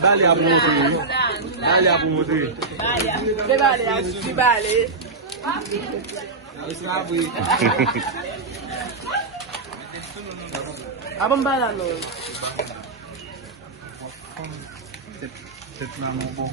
Bali a monter. Bali a monter. Bale. Abang bala nun. Set na mo po.